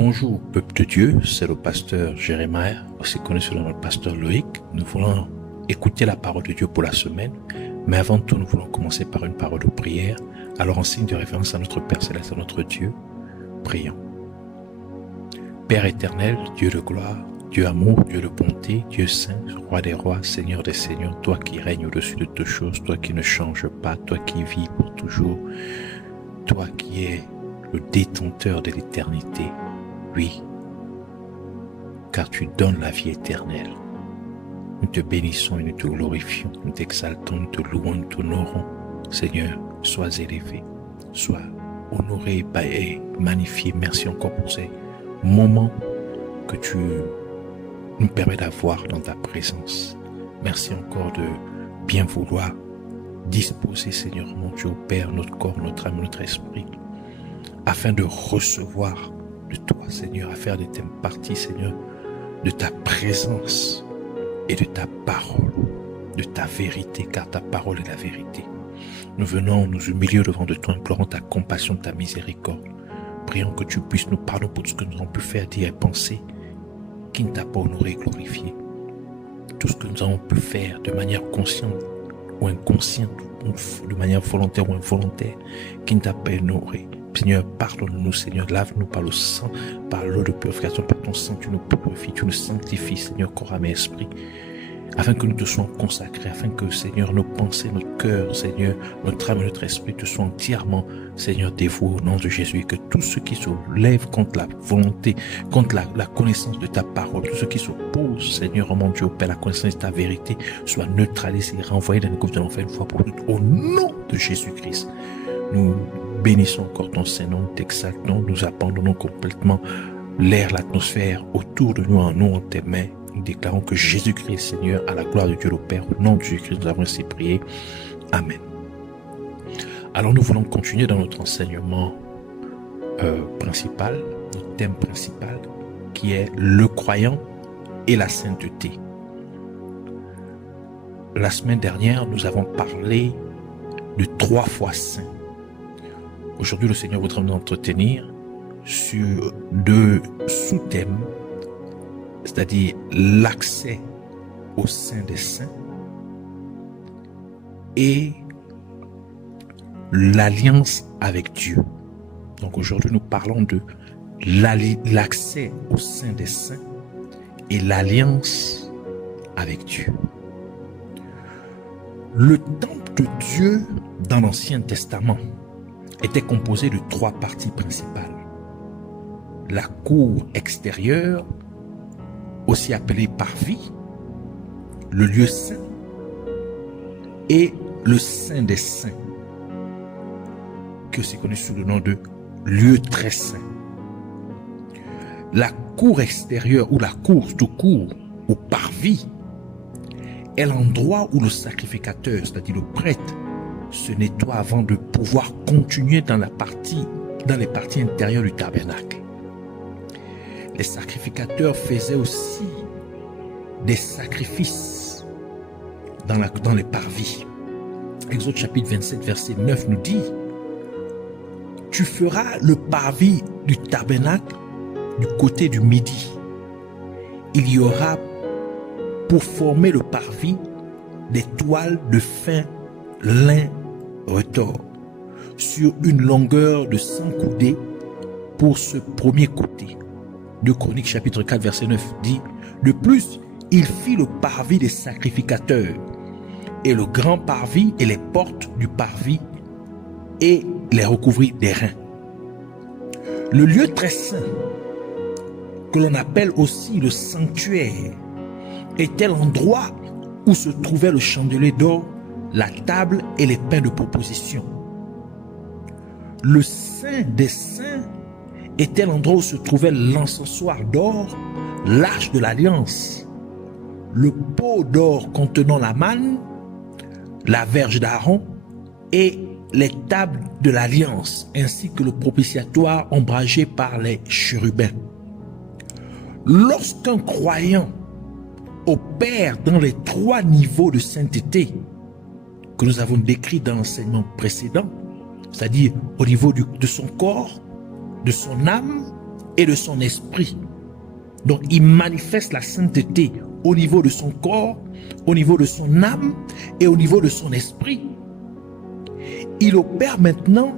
Bonjour peuple de Dieu, c'est le pasteur Jérémie, aussi connu sous le nom de pasteur Loïc. Nous voulons écouter la parole de Dieu pour la semaine, mais avant tout nous voulons commencer par une parole de prière. Alors en signe de référence à notre Père Céleste, à notre Dieu, prions. Père éternel, Dieu de gloire, Dieu amour, Dieu de bonté, Dieu saint, roi des rois, Seigneur des seigneurs, toi qui règnes au-dessus de toutes choses, toi qui ne changes pas, toi qui vis pour toujours, toi qui es le détenteur de l'éternité. Oui, car tu donnes la vie éternelle. Nous te bénissons et nous te glorifions, nous t'exaltons, nous te louons, nous t'honorons. Seigneur, sois élevé, sois honoré et magnifié. Merci encore pour ces moments que tu nous permets d'avoir dans ta présence. Merci encore de bien vouloir disposer, Seigneur mon Dieu, au Père, notre corps, notre âme, notre esprit, afin de recevoir de toi, Seigneur, afin de faire partie, Seigneur, de ta présence et de ta parole, de ta vérité, car ta parole est la vérité. Nous venons nous humilier devant de toi, implorant ta compassion, ta miséricorde. Prions que tu puisses nous pardonner pour tout ce que nous avons pu faire, dire et penser, qui ne t'a pas honoré et glorifié. Tout ce que nous avons pu faire de manière consciente ou inconsciente, de manière volontaire ou involontaire, qui ne t'a pas honoré. Seigneur, pardonne-nous, Seigneur, lave-nous par le sang, par l'eau de purification, par ton sang, tu nous purifies, tu nous sanctifies, Seigneur, corps, âme et esprit, afin que nous te soyons consacrés, afin que, Seigneur, nos pensées, notre cœur, Seigneur, notre âme et notre esprit te soient entièrement, Seigneur, dévoués au nom de Jésus, et que tous ceux qui se lèvent contre la volonté, contre la connaissance de ta parole, tous ceux qui s'opposent, Seigneur, oh mon Dieu, au Père, la connaissance de ta vérité, soient neutralisés, renvoyés dans les gouffres de l'enfer une fois pour toutes, au nom de Jésus-Christ. Nous bénissons encore ton Saint-Nom, t'exaltons, nous abandonnons complètement l'air, l'atmosphère autour de nous en tes mains. Nous déclarons que Jésus-Christ est Seigneur, à la gloire de Dieu le Père. Au nom de Jésus-Christ, nous avons ainsi prié. Amen. Alors nous voulons continuer dans notre enseignement principal, notre thème principal, qui est le croyant et la sainteté. La semaine dernière, nous avons parlé de 3 fois saint. Aujourd'hui, le Seigneur voudra nous entretenir sur 2 sous-thèmes, c'est-à-dire l'accès au sein des saints et l'alliance avec Dieu. Donc aujourd'hui, nous parlons de l'accès au sein des saints et l'alliance avec Dieu. Le temple de Dieu dans l'Ancien Testament était composé de 3 parties principales. La cour extérieure, aussi appelée parvis, le lieu saint et le saint des saints, qui est aussi connu sous le nom de lieu très saint. La cour extérieure ou la cour tout court ou parvis est l'endroit où le sacrificateur, c'est-à-dire le prêtre, se nettoie avant de pouvoir continuer dans les parties intérieures du tabernacle. Les sacrificateurs faisaient aussi des sacrifices dans les parvis. Exode chapitre 27 verset 9 nous dit: tu feras le parvis du tabernacle du côté du midi. Il y aura pour former le parvis des toiles de fin lin retors sur une longueur de 100 coudées pour ce premier côté. 2 Chroniques chapitre 4 verset 9 dit: de plus, il fit le parvis des sacrificateurs et le grand parvis et les portes du parvis et les recouvrit d'airain. Le lieu très saint, que l'on appelle aussi le sanctuaire, était l'endroit où se trouvait le chandelier d'or, la table et les pains de proposition. Le saint des saints était l'endroit où se trouvait l'encensoir d'or, l'arche de l'alliance, le pot d'or contenant la manne, la verge d'Aaron et les tables de l'alliance, ainsi que le propitiatoire ombragé par les chérubins. Lorsqu'un croyant opère dans les 3 niveaux de sainteté que nous avons décrits dans l'enseignement précédent, c'est-à-dire au niveau de son corps, de son âme et de son esprit. Donc il manifeste la sainteté au niveau de son corps, au niveau de son âme et au niveau de son esprit. Il opère maintenant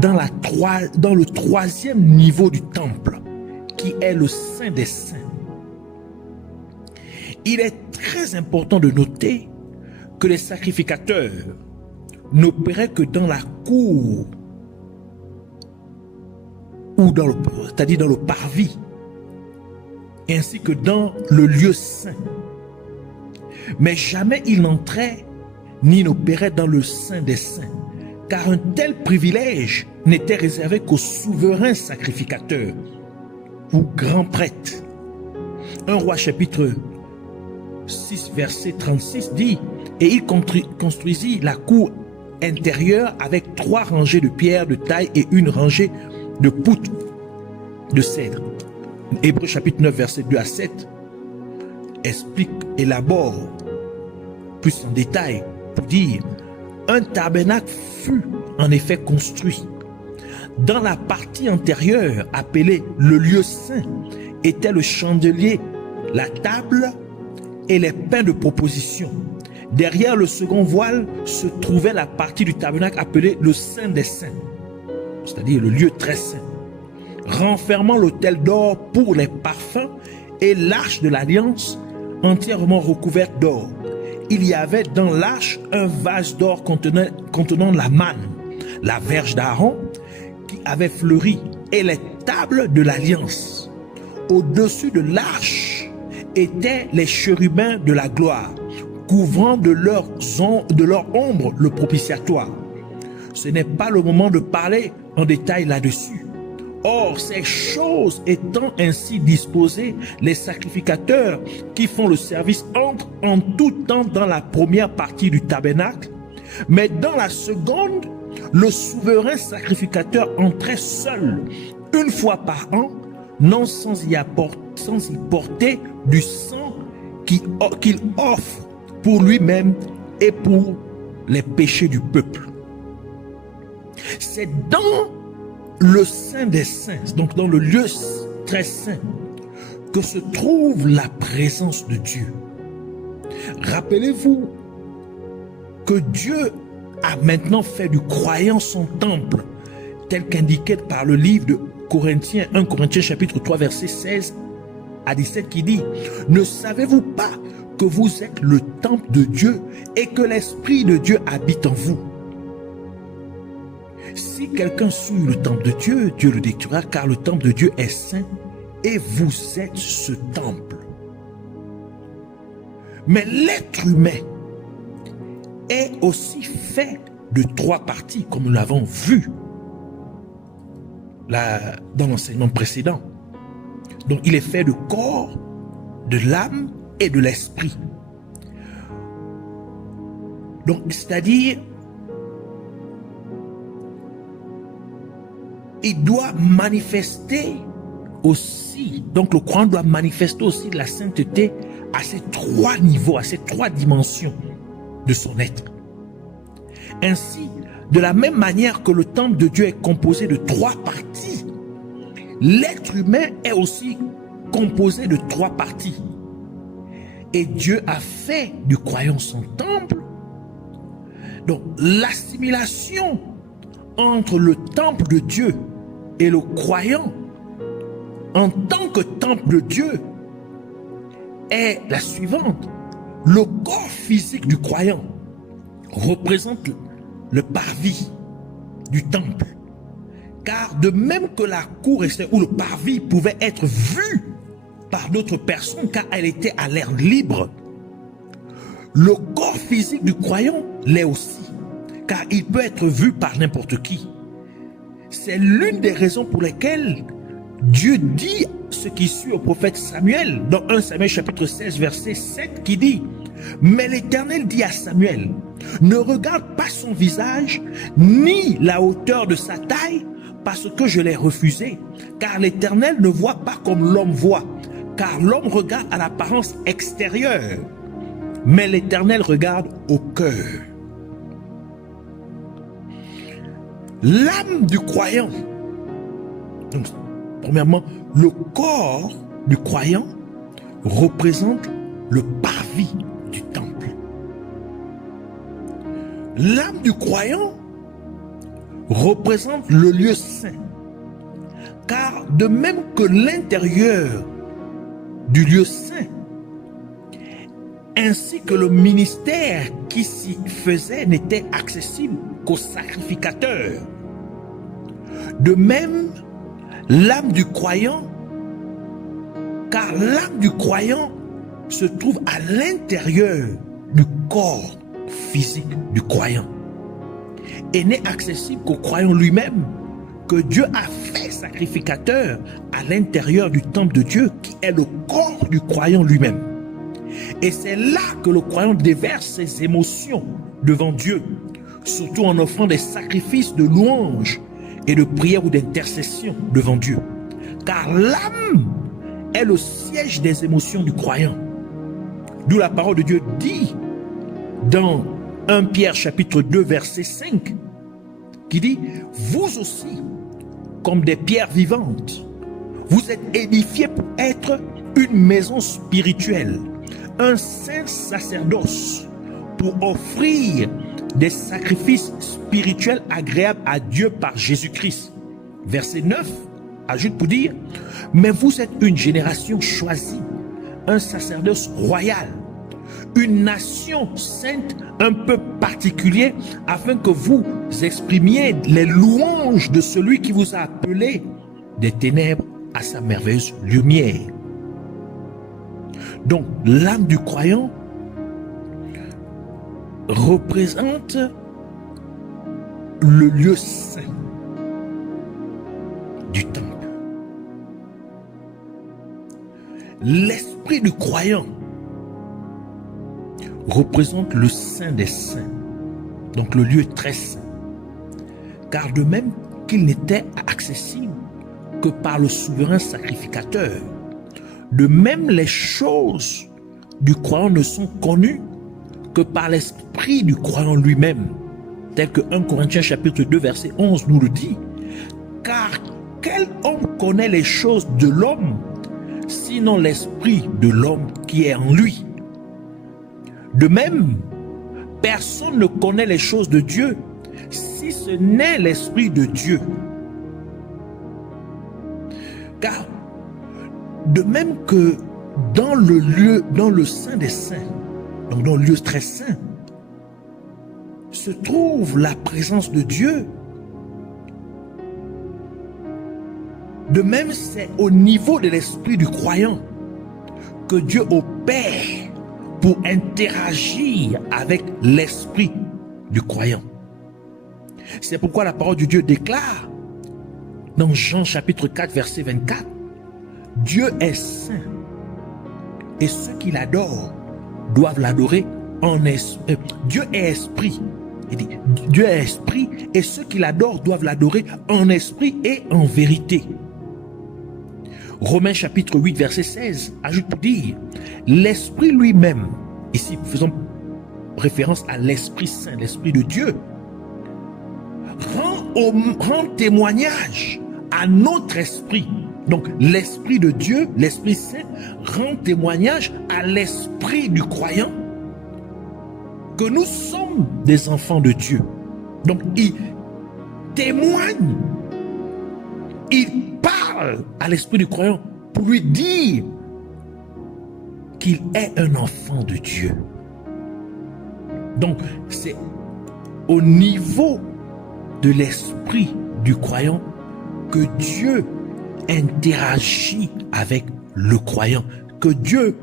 dans le troisième niveau du temple, qui est le Saint des Saints. Il est très important de noter que les sacrificateurs n'opéraient que dans la cour, ou c'est-à-dire dans le parvis, ainsi que dans le lieu saint. Mais jamais ils n'entraient ni n'opéraient dans le Saint des Saints, car un tel privilège n'était réservé qu'aux souverains sacrificateurs ou grands prêtres. 1 Roi chapitre 6 verset 36 dit: et il construisit la cour intérieure avec 3 rangées de pierres de taille et une rangée de poutres de cèdre. Hébreux chapitre 9 verset 2 à 7 élabore plus en détail pour dire: un tabernacle fut en effet construit. Dans la partie antérieure, appelée le lieu saint, était le chandelier, la table et les pains de proposition. Derrière le second voile se trouvait la partie du tabernacle appelée le Saint des Saints, c'est-à-dire le lieu très saint, renfermant l'autel d'or pour les parfums et l'arche de l'alliance entièrement recouverte d'or. Il y avait dans l'arche un vase d'or contenant la manne, la verge d'Aaron qui avait fleuri, et les tables de l'alliance. Au-dessus de l'arche étaient les chérubins de la gloire, couvrant de leur ombre le propitiatoire. Ce n'est pas le moment de parler en détail là-dessus. Or, ces choses étant ainsi disposées, les sacrificateurs qui font le service entrent en tout temps dans la première partie du tabernacle, mais dans la seconde, le souverain sacrificateur entrait seul, une fois par an, non sans y porter du sang qu'il offre pour lui-même et pour les péchés du peuple. C'est dans le Saint des Saints, donc dans le lieu très saint, que se trouve la présence de Dieu. Rappelez-vous que Dieu a maintenant fait du croyant son temple, tel qu'indiqué par le livre de Corinthiens, 1 Corinthiens chapitre 3 verset 16 à 17 qui dit: ne savez-vous pas que vous êtes le temple de Dieu et que l'Esprit de Dieu habite en vous? Si quelqu'un souille le temple de Dieu, Dieu le détruira, car le temple de Dieu est saint et vous êtes ce temple. Mais l'être humain est aussi fait de 3 parties, comme nous l'avons vu là, dans l'enseignement précédent. Donc il est fait de corps, de l'âme et de l'esprit. Donc c'est-à-dire, il doit manifester aussi, donc le croyant doit manifester aussi la sainteté à ces 3 niveaux, à ces 3 dimensions de son être. Ainsi, de la même manière que le temple de Dieu est composé de 3 parties, l'être humain est aussi composé de 3 parties. Et Dieu a fait du croyant son temple. Donc l'assimilation entre le temple de Dieu et le croyant en tant que temple de Dieu est la suivante. Le corps physique du croyant représente le parvis du temple, car de même que la cour ou le parvis pouvait être vu par d'autres personnes car elle était à l'air libre, le corps physique du croyant l'est aussi, car il peut être vu par n'importe qui. C'est l'une des raisons pour lesquelles Dieu dit ce qui suit au prophète Samuel, dans 1 Samuel chapitre 16 verset 7 qui dit: mais l'Éternel dit à Samuel, ne regarde pas son visage, ni la hauteur de sa taille, parce que je l'ai refusé, car l'Éternel ne voit pas comme l'homme voit, car l'homme regarde à l'apparence extérieure, mais l'Éternel regarde au cœur. L'âme du croyant, Premièrement, le corps du croyant représente le parvis du temple. L'âme du croyant représente le lieu saint. Car de même que l'intérieur du lieu saint, ainsi que le ministère qui s'y faisait n'était accessible qu'aux sacrificateurs, de même l'âme du croyant, car l'âme du croyant se trouve à l'intérieur du corps physique du croyant et n'est accessible qu'au croyant lui-même, que Dieu a fait sacrificateur à l'intérieur du temple de Dieu qui est le corps du croyant lui-même. Et c'est là que le croyant déverse ses émotions devant Dieu, surtout en offrant des sacrifices de louange et de prière ou d'intercession devant Dieu. Car l'âme est le siège des émotions du croyant. D'où la parole de Dieu dit dans 1 Pierre chapitre 2 verset 5, qui dit « Vous aussi, comme des pierres vivantes, vous êtes édifiés pour être une maison spirituelle, un saint sacerdoce, pour offrir des sacrifices spirituels agréables à Dieu par Jésus-Christ. » Verset 9 ajoute pour dire « Mais vous êtes une génération choisie, un sacerdoce royal, une nation sainte, un peuple particulier, afin que vous exprimiez les louanges de celui qui vous a appelé des ténèbres à sa merveilleuse lumière. » Donc, l'âme du croyant représente le lieu saint du temple. L'esprit du croyant représente le saint des saints, donc le lieu très saint. Car de même qu'il n'était accessible que par le souverain sacrificateur, de même les choses du croyant ne sont connues que par l'esprit du croyant lui-même, tel que 1 Corinthiens chapitre 2 verset 11 nous le dit. Car quel homme connaît les choses de l'homme, sinon l'esprit de l'homme qui est en lui? De même, personne ne connaît les choses de Dieu, si ce n'est l'esprit de Dieu. Car de même que dans le lieu, dans le Saint des Saints, donc dans le lieu très saint, se trouve la présence de Dieu. De même, c'est au niveau de l'esprit du croyant que Dieu opère pour interagir avec l'esprit du croyant. C'est pourquoi la parole de Dieu déclare dans Jean chapitre 4 verset 24, Dieu est saint et ceux qui l'adorent doivent l'adorer en esprit. Dieu est esprit. Il dit, Dieu est esprit et ceux qui l'adorent doivent l'adorer en esprit et en vérité. Romains chapitre 8 verset 16 ajoute pour dire, l'esprit lui-même, ici faisons référence à l'Esprit Saint, l'Esprit de Dieu, rend témoignage à notre esprit. Donc l'Esprit de Dieu, l'Esprit Saint, rend témoignage à l'esprit du croyant que nous sommes des enfants de Dieu. Donc il témoigne, il parle à l'esprit du croyant pour lui dire qu'il est un enfant de Dieu. Donc c'est au niveau de l'esprit du croyant que Dieu interagit avec le croyant, que Dieu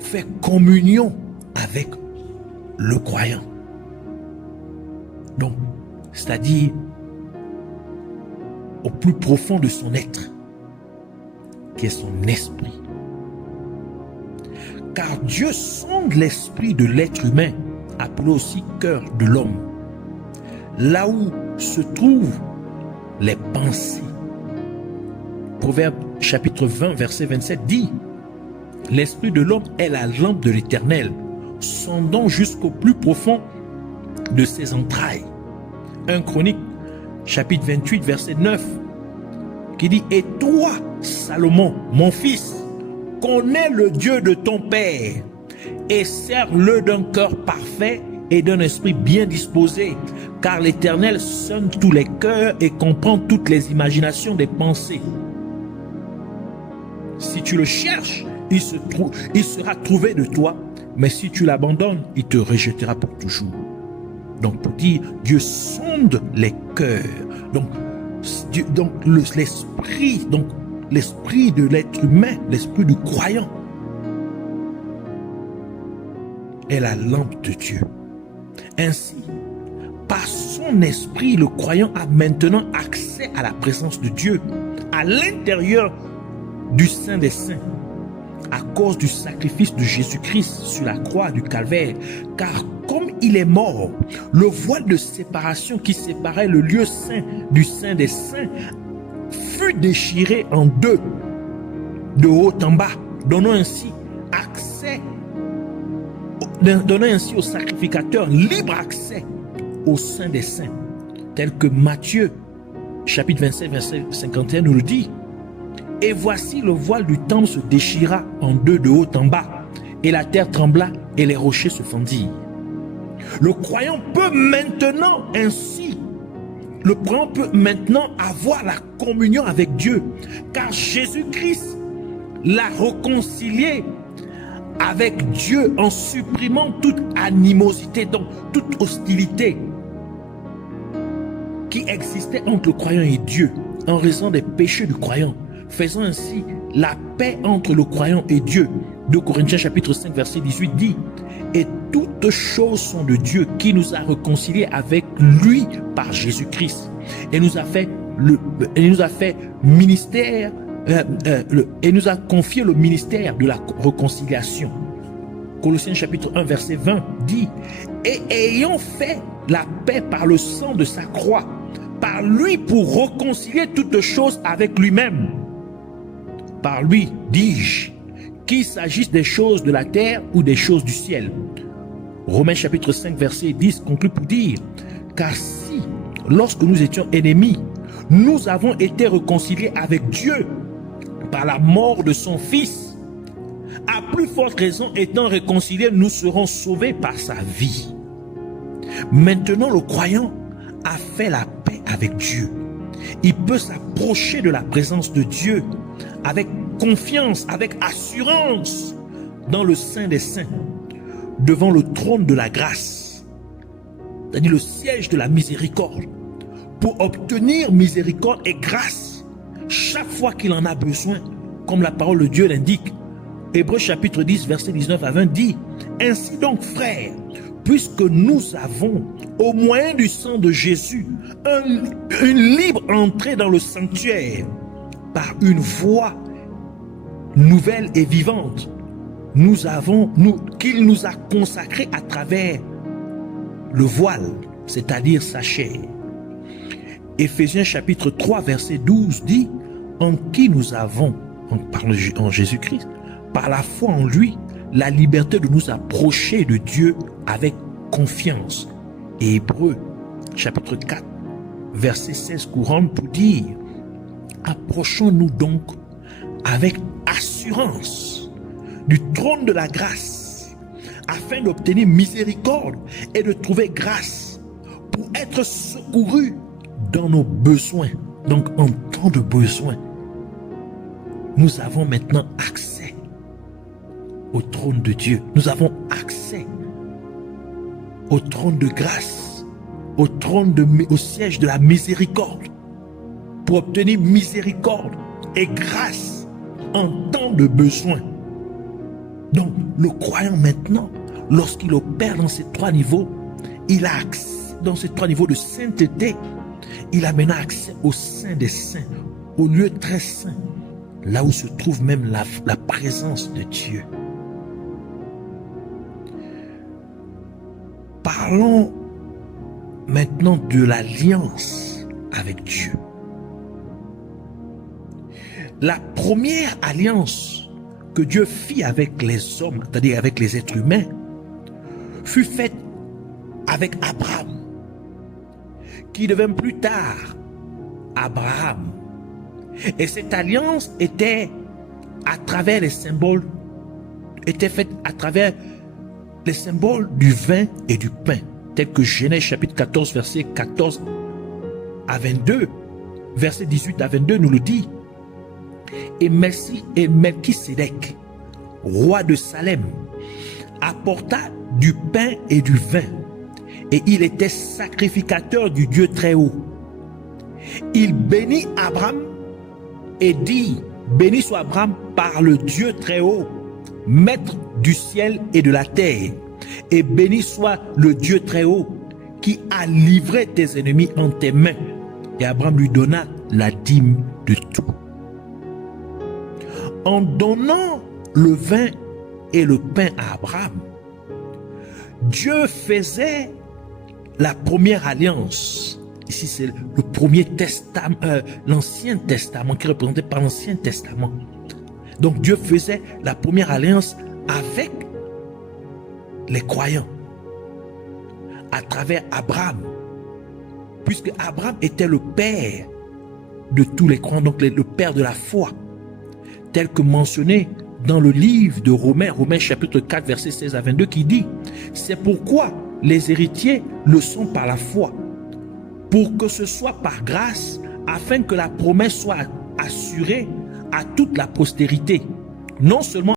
fait communion avec le croyant. Donc, c'est-à-dire au plus profond de son être, qui est son esprit. Car Dieu sonde l'esprit de l'être humain, appelé aussi cœur de l'homme, là où se trouvent les pensées. Proverbe chapitre 20 verset 27 dit, l'esprit de l'homme est la lampe de l'Éternel, sondant jusqu'au plus profond de ses entrailles. 1 Chronique chapitre 28 verset 9 qui qui dit, et toi, Salomon, mon fils, connais le Dieu de ton père et sers-le d'un cœur parfait et d'un esprit bien disposé, car l'Éternel sonde tous les cœurs et comprend toutes les imaginations des pensées. Si tu le cherches, il sera trouvé de toi, mais si tu l'abandonnes, il te rejettera pour toujours. Donc pour dire, Dieu sonde les cœurs. Donc l'esprit de l'être humain, l'esprit du croyant est la lampe de Dieu. Ainsi, par son esprit, le croyant a maintenant accès à la présence de Dieu, à l'intérieur du Saint des Saints, à cause du sacrifice de Jésus-Christ sur la croix du Calvaire. Car comme il est mort, le voile de séparation qui séparait le lieu saint du Saint des Saints fut déchiré en deux, de haut en bas, donnant ainsi au sacrificateur libre accès au Saint des Saints, tel que Matthieu, chapitre 27, verset 51 nous le dit. Et voici le voile du temple se déchira en deux de haut en bas, et la terre trembla et les rochers se fendirent. Le croyant peut maintenant avoir la communion avec Dieu, car Jésus-Christ l'a réconcilié avec Dieu en supprimant toute animosité, donc toute hostilité qui existait entre le croyant et Dieu en raison des péchés du croyant, faisant ainsi la paix entre le croyant et Dieu. 2 Corinthiens chapitre 5 verset 18 dit, et toutes choses sont de Dieu qui nous a réconciliés avec lui par Jésus-Christ et nous a fait ministère et nous a confié le ministère de la réconciliation. Colossiens chapitre 1 verset 20 dit, et ayant fait la paix par le sang de sa croix, par lui pour réconcilier toutes choses avec lui-même. Par lui, dis-je, qu'il s'agisse des choses de la terre ou des choses du ciel. Romains chapitre 5 verset 10 conclut pour dire, car si, lorsque nous étions ennemis, nous avons été réconciliés avec Dieu par la mort de son Fils, à plus forte raison étant réconciliés, nous serons sauvés par sa vie. Maintenant, le croyant a fait la paix avec Dieu. Il peut s'approcher de la présence de Dieu avec confiance, avec assurance dans le Saint des Saints, devant le trône de la grâce, c'est-à-dire le siège de la miséricorde, pour obtenir miséricorde et grâce chaque fois qu'il en a besoin, comme la parole de Dieu l'indique. Hébreux chapitre 10 verset 19 à 20 dit, ainsi donc frères, puisque nous avons au moyen du sang de Jésus une libre entrée dans le sanctuaire par une voie nouvelle et vivante, qu'il nous a consacrés à travers le voile, c'est-à-dire sa chair. Éphésiens chapitre 3 verset 12 dit, en qui nous avons, en Jésus-Christ, par la foi en lui, la liberté de nous approcher de Dieu avec confiance. Et Hébreux chapitre 4 verset 16 couronne pour dire, approchons-nous donc avec assurance du trône de la grâce afin d'obtenir miséricorde et de trouver grâce pour être secourus dans nos besoins. Donc en temps de besoin, nous avons maintenant accès au trône de Dieu. Nous avons accès au trône de grâce, au siège de la miséricorde, pour obtenir miséricorde et grâce en temps de besoin. Donc le croyant maintenant, lorsqu'il opère dans ces trois niveaux, il a accès, dans ces trois niveaux de sainteté, il a maintenant accès au Saint des Saints, au lieu très saint, là où se trouve même la présence de Dieu. Parlons maintenant de l'alliance avec Dieu. La première alliance que Dieu fit avec les hommes, c'est-à-dire avec les êtres humains, fut faite avec Abraham, qui devint plus tard Abraham, Et cette alliance était à travers les symboles, était faite à travers les symboles du vin et du pain, tel que Genèse chapitre 14, verset 14 à 22, verset 18 à 22 nous le dit. Et Melchisédek, roi de Salem, apporta du pain et du vin, et il était sacrificateur du Dieu très haut. Il bénit Abraham et dit, béni soit Abraham par le Dieu très haut, maître du ciel et de la terre, et béni soit le Dieu très haut qui a livré tes ennemis en tes mains. Et Abraham lui donna la dîme de tout. En donnant le vin et le pain à Abraham, Dieu faisait la première alliance. Ici, c'est le premier testament, l'Ancien Testament, qui est représenté par l'Ancien Testament. Donc, Dieu faisait la première alliance avec les croyants, à travers Abraham, puisque Abraham était le père de tous les croyants, donc le père de la foi, tel que mentionné dans le livre de Romains, Romains chapitre 4, verset 16 à 22, qui dit, c'est pourquoi les héritiers le sont par la foi, pour que ce soit par grâce, afin que la promesse soit assurée à toute la postérité, non seulement